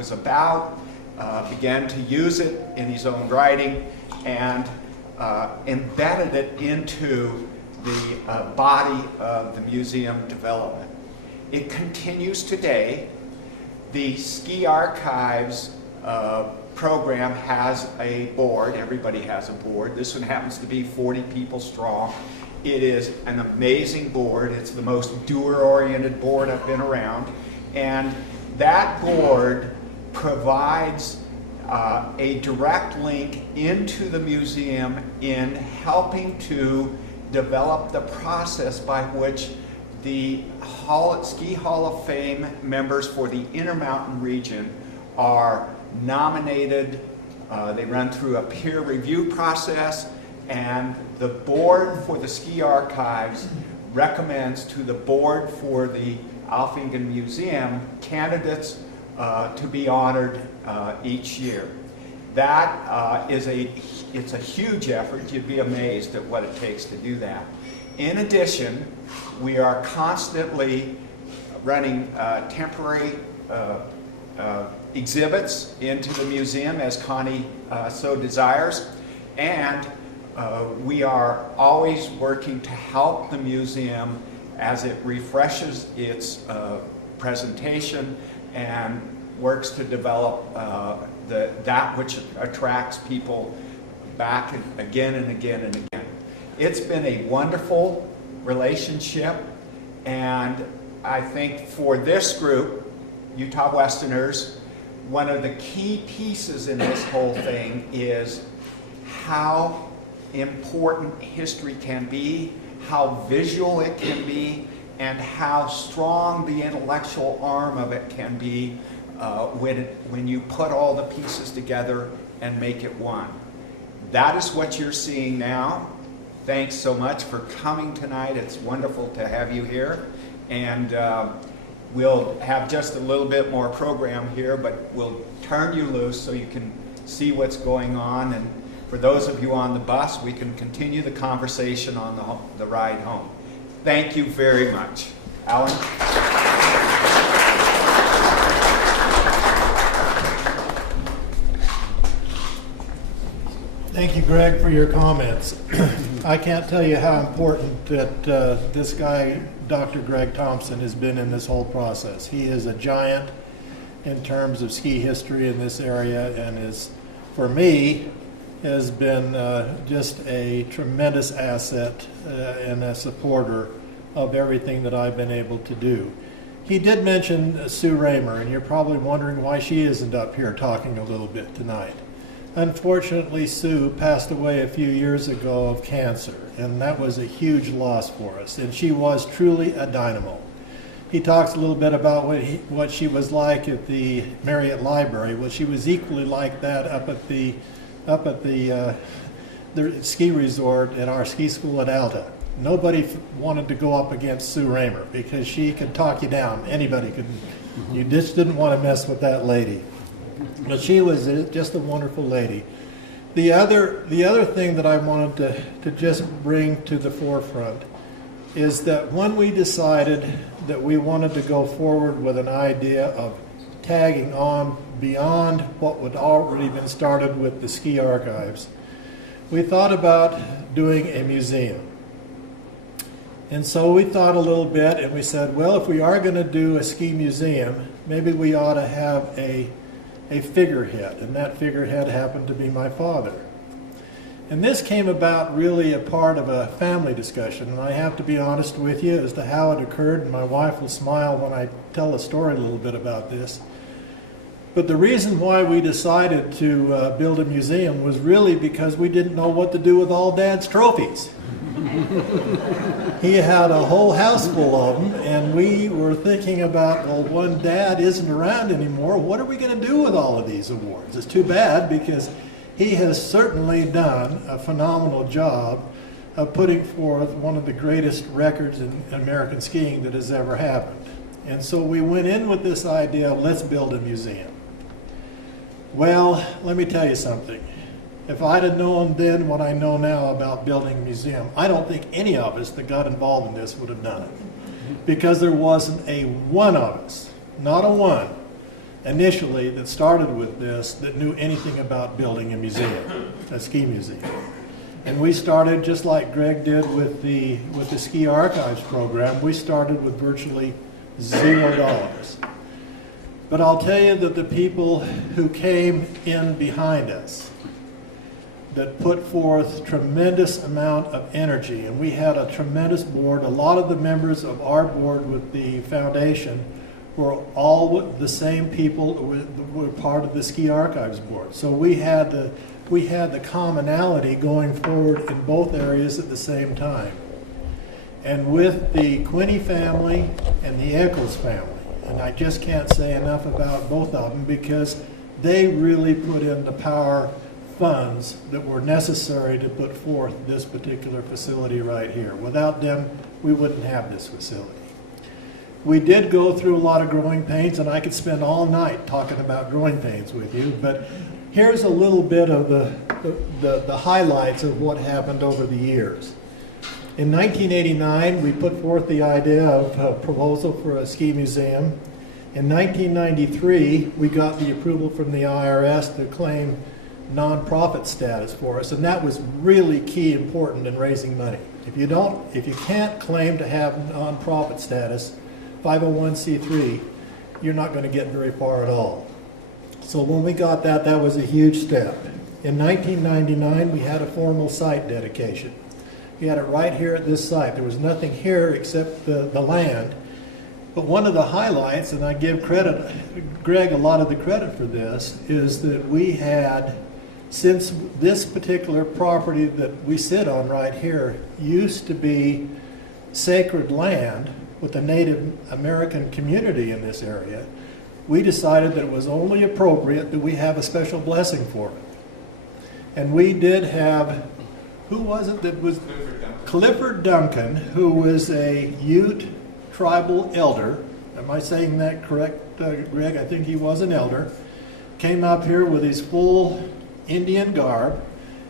was about, began to use it in his own writing, and embedded it into the body of the museum development. It continues today. The Ski Archives program has a board. Everybody has a board. This one happens to be 40 people strong. It is an amazing board. It's the most doer-oriented board I've been around. And that board provides a direct link into the museum in helping to develop the process by which the Ski Hall of Fame members for the Intermountain region are nominated. They run through a peer review process, and the board for the Ski Archives recommends to the board for the Engen Museum candidates to be honored each year. That it's a huge effort. You'd be amazed at what it takes to do that. In addition, we are constantly running temporary exhibits into the museum as Connie so desires, and we are always working to help the museum as it refreshes its presentation and works to develop that which attracts people back again and again and again. It's been a wonderful relationship, and I think for this group, Utah Westerners, one of the key pieces in this whole thing is how important history can be, how visual it can be, and how strong the intellectual arm of it can be when you put all the pieces together and make it one. That is what you're seeing now. Thanks so much for coming tonight. It's wonderful to have you here. And we'll have just a little bit more program here, but we'll turn you loose so you can see what's going on. And for those of you on the bus, we can continue the conversation on the ride home. Thank you very much. Alan? Thank you, Greg, for your comments. I can't tell you how important that this guy, Dr. Greg Thompson, has been in this whole process. He is a giant in terms of ski history in this area, and is, for me, has been just a tremendous asset and a supporter of everything that I've been able to do. He did mention Sue Raymer, and you're probably wondering why she isn't up here talking a little bit tonight. Unfortunately, Sue passed away a few years ago of cancer, and that was a huge loss for us, and she was truly a dynamo. He talks a little bit about what she was like at the Marriott Library. Well, she was equally like that up at the ski resort at our ski school at Alta. Nobody wanted to go up against Sue Raymer because she could talk you down. Anybody could. You just didn't want to mess with that lady. But she was just a wonderful lady. The other thing that I wanted to just bring to the forefront is that when we decided that we wanted to go forward with an idea of tagging on beyond what had already been started with the Ski Archives, we thought about doing a museum. And so we thought a little bit, and we said, well, if we are going to do a ski museum, maybe we ought to have a figurehead, and that figurehead happened to be my father. And this came about really a part of a family discussion, and I have to be honest with you as to how it occurred, and my wife will smile when I tell a story a little bit about this. But the reason why we decided to build a museum was really because we didn't know what to do with all Dad's trophies. He had a whole house full of them, and we were thinking about, well, when Dad isn't around anymore, what are we going to do with all of these awards? It's too bad, because he has certainly done a phenomenal job of putting forth one of the greatest records in American skiing that has ever happened. And so we went in with this idea of let's build a museum. Well, let me tell you something. If I'd have known then what I know now about building a museum, I don't think any of us that got involved in this would have done it. Because there wasn't a one of us, not a one, initially that started with this that knew anything about building a museum, a ski museum. And we started just like Greg did with the Ski Archives program. We started with virtually $0. But I'll tell you that the people who came in behind us that put forth tremendous amount of energy, and we had a tremendous board. A lot of the members of our board with the foundation were all the same people that were part of the Ski Archives board. So we had the commonality going forward in both areas at the same time. And with the Quinney family and the Eccles family, and I just can't say enough about both of them because they really put in the power funds that were necessary to put forth this particular facility right here. Without them, we wouldn't have this facility. We did go through a lot of growing pains, and I could spend all night talking about growing pains with you, but here's a little bit of the highlights of what happened over the years. In 1989, we put forth the idea of a proposal for a ski museum. In 1993, we got the approval from the IRS to claim nonprofit status for us, and that was really key important in raising money. If you can't claim to have nonprofit status, 501c3, you're not going to get very far at all. So when we got that, that was a huge step. In 1999, we had a formal site dedication. We had it right here at this site. There was nothing here except the land. But one of the highlights, and I give Greg a lot of the credit for this, is that we had, since this particular property that we sit on right here used to be sacred land with the Native American community in this area, we decided that it was only appropriate that we have a special blessing for it. And we did have, who was it that was? Clifford Duncan, who was a Ute tribal elder. Am I saying that correct, Greg? I think he was an elder. Came up here with his full Indian garb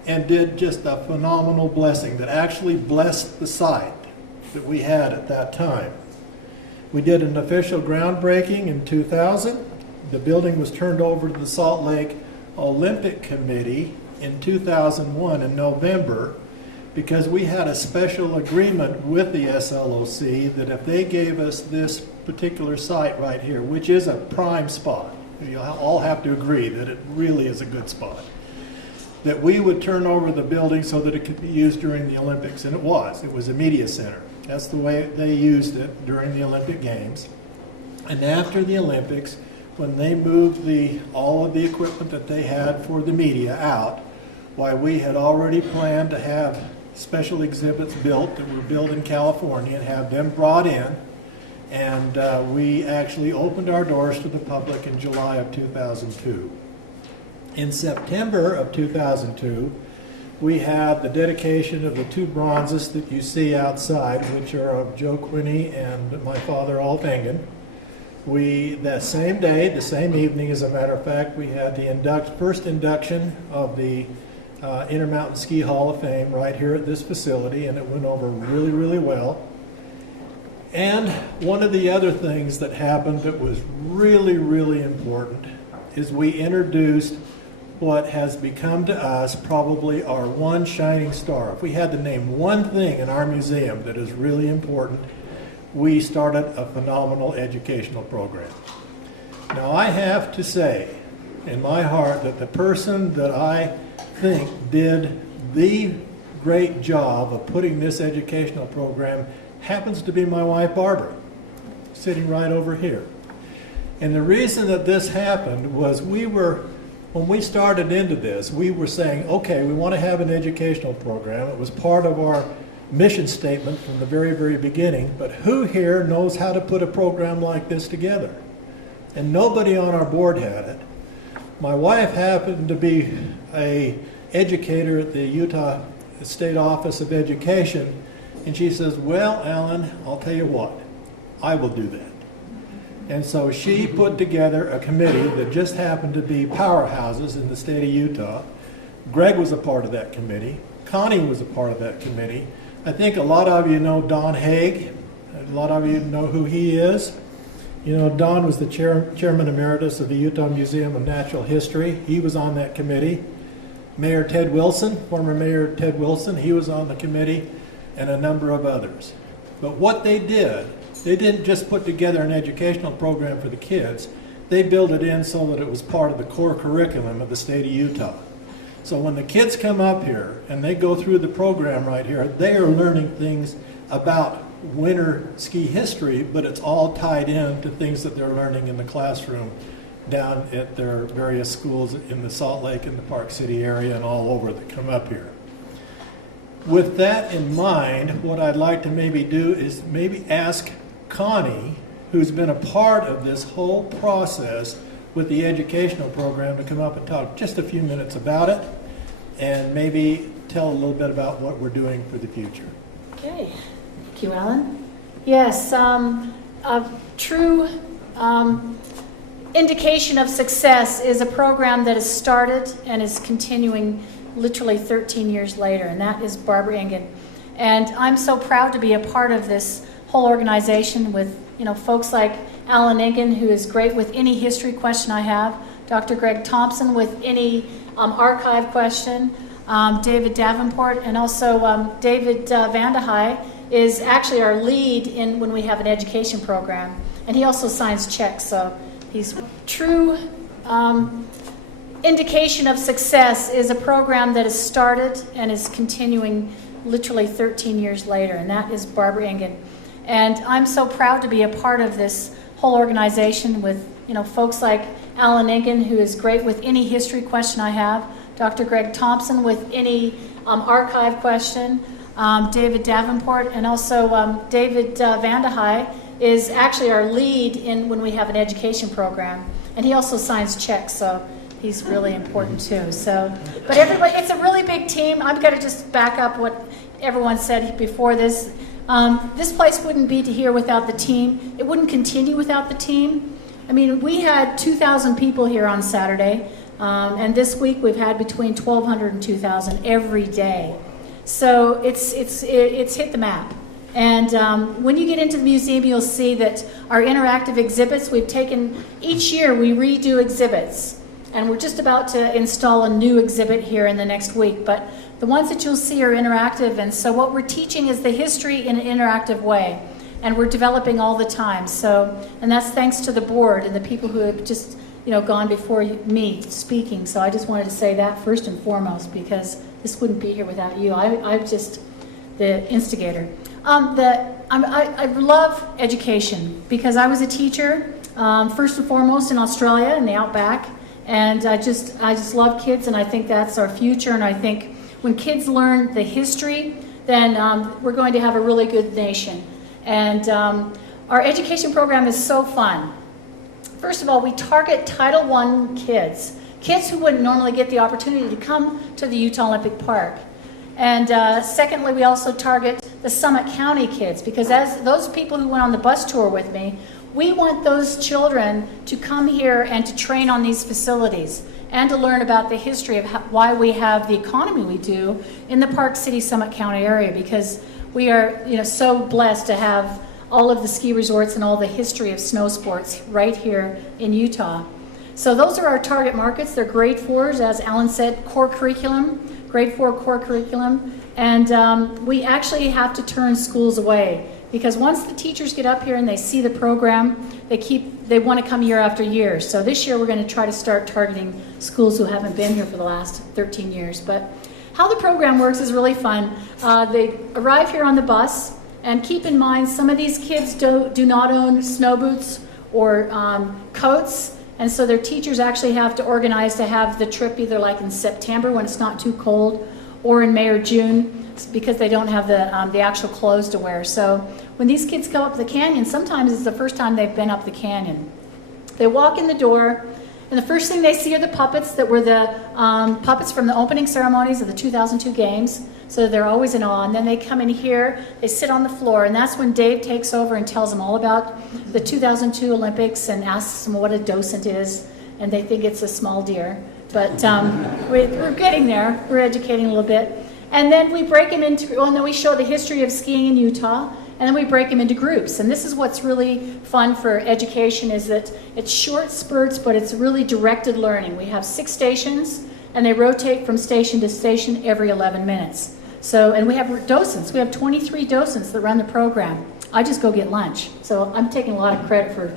and did just a phenomenal blessing that actually blessed the site that we had at that time. We did an official groundbreaking in 2000. The building was turned over to the Salt Lake Olympic Committee in 2001 in November because we had a special agreement with the SLOC that if they gave us this particular site right here, which is a prime spot, you all have to agree that it really is a good spot, that we would turn over the building so that it could be used during the Olympics. And it was a media center. That's the way they used it during the Olympic Games. And after the Olympics, when they moved all of the equipment that they had for the media out, why we had already planned to have special exhibits built that were built in California and have them brought in. And we actually opened our doors to the public in July of 2002. In September of 2002, we had the dedication of the two bronzes that you see outside, which are of Joe Quinney and my father, Alf Engen. That same day, the same evening, as a matter of fact, we had the first induction of the Intermountain Ski Hall of Fame right here at this facility, and it went over really, really well. And one of the other things that happened that was really, really important is we introduced what has become to us probably our one shining star. If we had to name one thing in our museum that is really important, we started a phenomenal educational program. Now I have to say in my heart that the person that I think did the great job of putting this educational program happens to be my wife Barbara, sitting right over here. And the reason that this happened was when we started into this, we were saying, okay, we want to have an educational program. It was part of our mission statement from the very, very beginning, but who here knows how to put a program like this together? And nobody on our board had it. My wife happened to be an educator at the Utah State Office of Education, and she says, well, Alan, I'll tell you what, I will do that. And so she put together a committee that just happened to be powerhouses in the state of Utah. Greg was a part of that committee. Connie was a part of that committee. I think a lot of you know Don Haig. A lot of you know who he is. You know, Don was the chairman emeritus of the Utah Museum of Natural History. He was on that committee. Mayor Ted Wilson, former Mayor Ted Wilson, he was on the committee, and a number of others. But what they didn't just put together an educational program for the kids. They built it in so that it was part of the core curriculum of the state of Utah. So when the kids come up here and they go through the program right here, they are learning things about winter ski history, but it's all tied in to things that they're learning in the classroom down at their various schools in the Salt Lake and the Park City area and all over that come up here. With that in mind, what I'd like to maybe do is maybe ask Connie, who's been a part of this whole process with the educational program, to come up and talk just a few minutes about it and maybe tell a little bit about what we're doing for the future. Okay. Thank you, Ellen. Yes, a true indication of success is a program that has started and is continuing literally 13 years later, and that is Barbara Engen. And I'm so proud to be a part of this whole organization with, you know, folks like Alan Engen, who is great with any history question I have, Dr. Greg Thompson with any archive question, David Davenport, and also David Vandehei is actually our lead in when we have an education program, and he also signs checks, so he's true. Indication of success is a program that has started and is continuing literally 13 years later, and that is Barbara Engen. And I'm so proud to be a part of this whole organization with, you know, folks like Alan Engen, who is great with any history question I have, Dr. Greg Thompson with any archive question, David Davenport, and also David Vandehei is actually our lead in when we have an education program, and he also signs checks, so he's really important too. So, but everybody, it's a really big team. I've got to just back up what everyone said before this. This place wouldn't be here without the team. It wouldn't continue without the team. I mean, we had 2,000 people here on Saturday, and this week we've had between 1,200 and 2,000 every day. So it's hit the map. And when you get into the museum, you'll see that our interactive exhibits, we've taken, each year we redo exhibits. And we're just about to install a new exhibit here in the next week. But the ones that you'll see are interactive, and so what we're teaching is the history in an interactive way. And we're developing all the time. So, and that's thanks to the board and the people who have just, you know, gone before me speaking. So I just wanted to say that first and foremost, because this wouldn't be here without you. I'm just the instigator. I love education because I was a teacher, first and foremost in Australia in the outback. And I just love kids, and I think that's our future. And I think when kids learn the history, then we're going to have a really good nation. And our education program is so fun. First of all, we target Title I kids who wouldn't normally get the opportunity to come to the Utah Olympic Park. And secondly, we also target the Summit County kids, because as those people who went on the bus tour with me, we want those children to come here and to train on these facilities and to learn about the history of why we have the economy we do in the Park City, Summit County area, because we are, you know, so blessed to have all of the ski resorts and all the history of snow sports right here in Utah. So those are our target markets. They're grade 4s, as Alan said, core curriculum, grade 4 core curriculum, and we actually have to turn schools away. Because once the teachers get up here and they see the program, they want to come year after year. So this year we're going to try to start targeting schools who haven't been here for the last 13 years. But how the program works is really fun. They arrive here on the bus, and keep in mind some of these kids do not own snow boots or coats, and so their teachers actually have to organize to have the trip either like in September when it's not too cold, or in May or June, because they don't have the actual clothes to wear. So when these kids go up the canyon, sometimes it's the first time they've been up the canyon. They walk in the door, and the first thing they see are the puppets that were the puppets from the opening ceremonies of the 2002 games. So they're always in awe. And then they come in here, they sit on the floor, and that's when Dave takes over and tells them all about the 2002 Olympics and asks them what a docent is, and they think it's a small deer. But we're getting there. We're educating a little bit. And then we break them into, and then we show the history of skiing in Utah. and then we break them into groups. And this is what's really fun for education, is that it's short spurts, but it's really directed learning. We have 6 stations, and they rotate from station to station every 11 minutes. So, and we have docents. We have 23 docents that run the program. I just go get lunch. So I'm taking a lot of credit for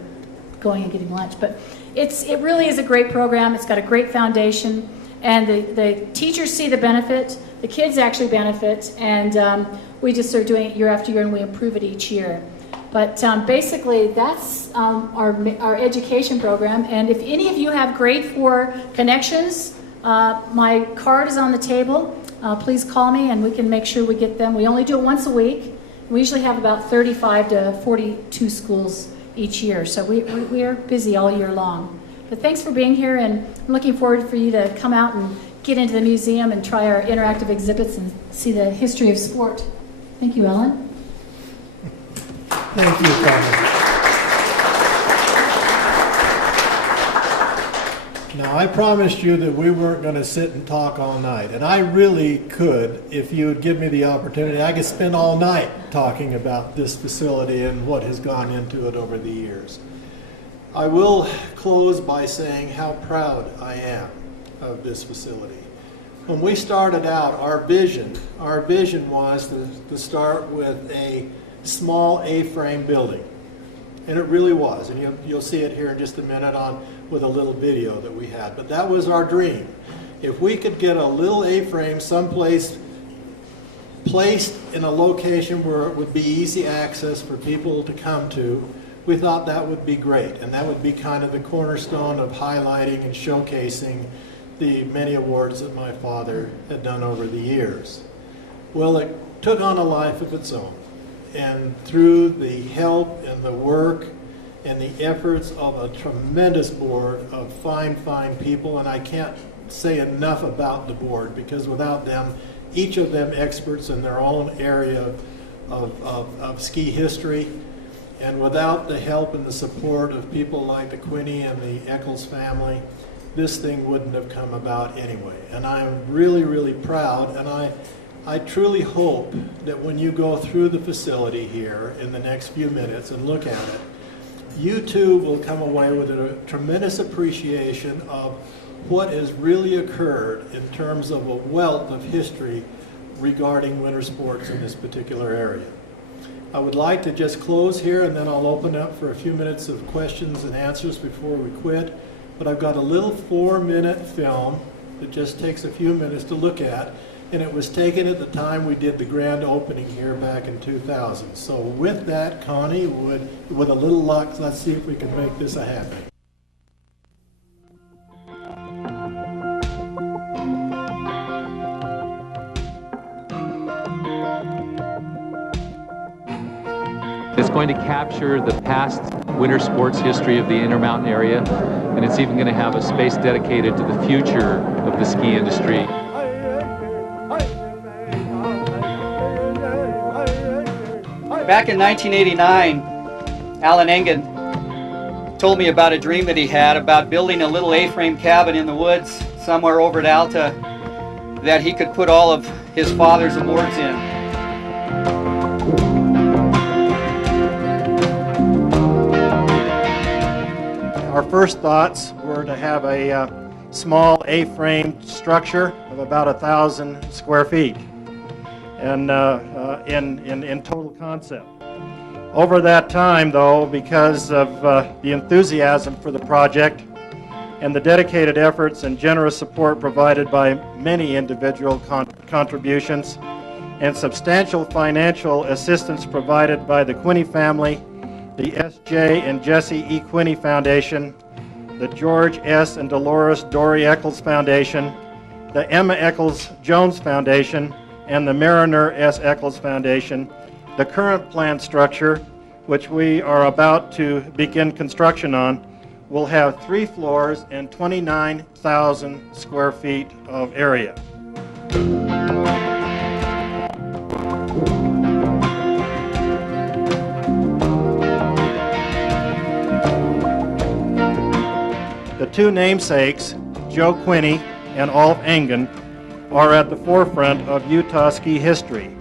going and getting lunch. But it really is a great program. It's got a great foundation. And the teachers see the benefit. The kids actually benefit. And we just are doing it year after year, and we improve it each year. But basically, that's our education program. And if any of you have grade 4 connections, my card is on the table. Please call me, and we can make sure we get them. We only do it once a week. We usually have about 35 to 42 schools each year. So we are busy all year long. But thanks for being here, and I'm looking forward for you to come out and get into the museum and try our interactive exhibits and see the history of sport. Thank you, Ellen. Thank you, Carmen. Now, I promised you that we weren't going to sit and talk all night, and I really could if you would give me the opportunity. I could spend all night talking about this facility and what has gone into it over the years. I will close by saying how proud I am of this facility. When we started out, our vision was to start with a small A-frame building. And it really was. And you'll see it here in just a minute on with a little video that we had. But that was our dream. If we could get a little A-frame someplace placed in a location where it would be easy access for people to come to, we thought that would be great. And that would be kind of the cornerstone of highlighting and showcasing the many awards that my father had done over the years. Well, it took on a life of its own. And through the help and the work and the efforts of a tremendous board of fine, fine people, and I can't say enough about the board, because without them, each of them experts in their own area of ski history, and without the help and the support of people like the Quinney and the Eccles family, this thing wouldn't have come about anyway. And I'm really, really proud, and I truly hope that when you go through the facility here in the next few minutes and look at it, you too will come away with a tremendous appreciation of what has really occurred in terms of a wealth of history regarding winter sports in this particular area. I would like to just close here, and then I'll open up for a few minutes of questions and answers before we quit. But I've got a little 4-minute film that just takes a few minutes to look at, and it was taken at the time we did the grand opening here back in 2000. So with that, Connie, with a little luck, let's see if we can make this a habit. It's going to capture the past winter sports history of the Intermountain area, and it's even going to have a space dedicated to the future of the ski industry. Back in 1989, Alan Engen told me about a dream that he had about building a little A-frame cabin in the woods somewhere over at Alta that he could put all of his father's awards in. Our first thoughts were to have a small A-frame structure of about 1,000 square feet, and in total concept. Over that time, though, because of the enthusiasm for the project and the dedicated efforts and generous support provided by many individual contributions and substantial financial assistance provided by the Quinney family, the S.J. and Jesse E. Quinney Foundation, the George S. and Dolores Dory Eccles Foundation, the Emma Eccles Jones Foundation, and the Mariner S. Eccles Foundation, the current plant structure, which we are about to begin construction on, will have 3 floors and 29,000 square feet of area. The 2 namesakes, Joe Quinney and Alf Engen, are at the forefront of Utah ski history,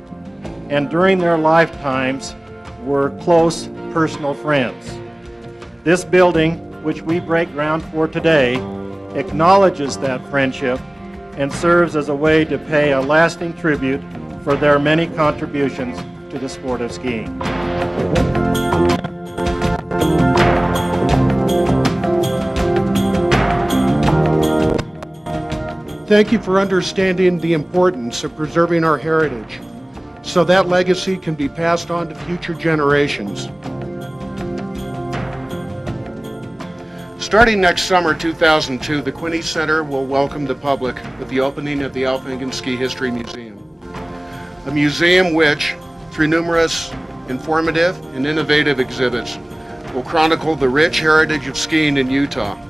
and during their lifetimes were close personal friends. This building, which we break ground for today, acknowledges that friendship and serves as a way to pay a lasting tribute for their many contributions to the sport of skiing. Thank you for understanding the importance of preserving our heritage so that legacy can be passed on to future generations. Starting next summer 2002, the Quinney Center will welcome the public with the opening of the Engen Ski History Museum. A museum which, through numerous informative and innovative exhibits, will chronicle the rich heritage of skiing in Utah.